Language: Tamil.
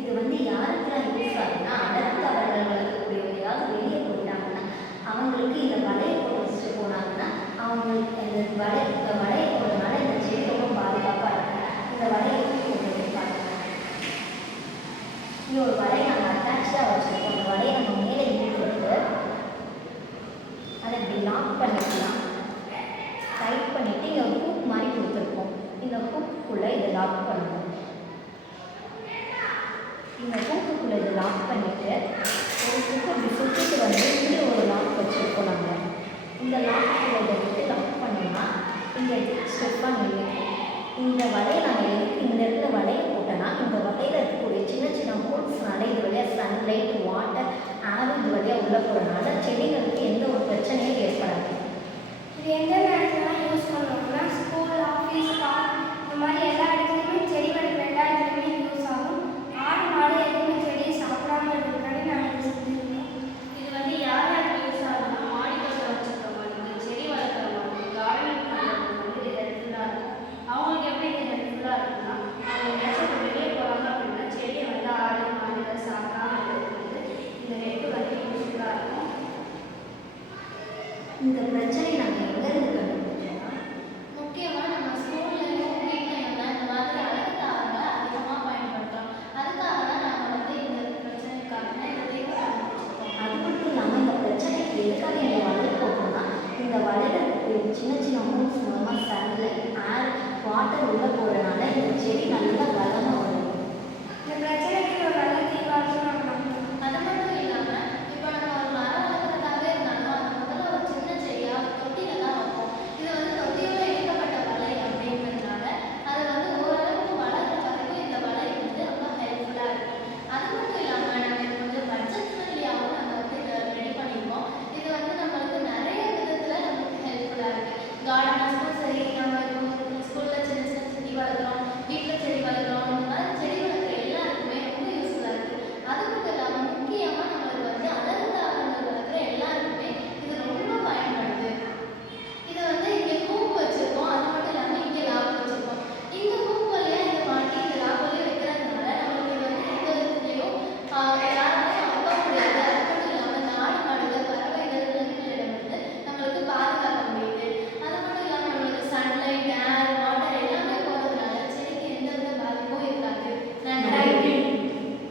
இது வந்து யாருக்கெல்லாம் யூஸ் ஆகுதுன்னா அடர்த்து அவர்கள் வளர்க்கக்கூடியவர்களாக வெளியே போயிட்டாங்கன்னா அவங்களுக்கு இந்த வலையை போட்டு வச்சுட்டு போனாங்கன்னா அவங்களுக்கு இந்த வலை இந்த வலையை போடுறதுனால இந்த செடி ரொம்ப பாதுகாப்பாக இருக்கு இந்த வலையை பாருங்க. இது ஒரு வலையை நம்ம அட்டாச்சாக வச்சுருக்கோம். அந்த வலையை நம்ம மேலே இழுத்து அதை இப்படி லாக் பண்ணிக்கலாம். டைட் பண்ணிவிட்டு இங்கே ஹூக் மாதிரி கொடுத்துருக்கோம். இந்த ஹூக்குள்ளே இதை லாக் பண்ணுவோம் இந்த ஹூக்குள்ளே இதை லாக் பண்ணிவிட்டு ஒரு ஹூக்கு இப்படி சுற்றிட்டு வந்து இங்கே ஒரு லாக் வச்சுருக்கோம் நாங்கள் இந்த லாக்குள்ளே இதை வந்து லாக் பண்ணோம்னா இங்கே ஸ்டெப்பாக நிற்கும் இந்த வலையை நாங்கள் எடுத்து இந்த இடத்துல வலையை போட்டோன்னா இந்த வலையில் இருக்கக்கூடிய சின்ன சின்ன ஹோல்ஸ்னால இது வழியாக சன்லைட் வாட்டர் ஆறு இது வழியாக உள்ளே போகிறனால இந்த பிரச்சனை நாங்கள் எங்கேருந்து கண்டுபிடிச்சோம்னா முக்கியமாக நம்ம ஸ்கூல்லையும் வீட்லையும் தான் இந்த மாதிரி அதிகமாக பயன்படுத்துகிறோம் அதுக்காக தான் நாங்கள் வந்து இந்த பிரச்சனைக்காக இந்த தீர்வு கண்டுபிடிச்சிருக்கோம். அது மட்டும் இல்லாமல் இந்த பிரச்சனைக்கு எதுக்காக இந்த வலை போட்டோம்னா இந்த வலையில் சின்ன சின்ன ஹோல்ஸ்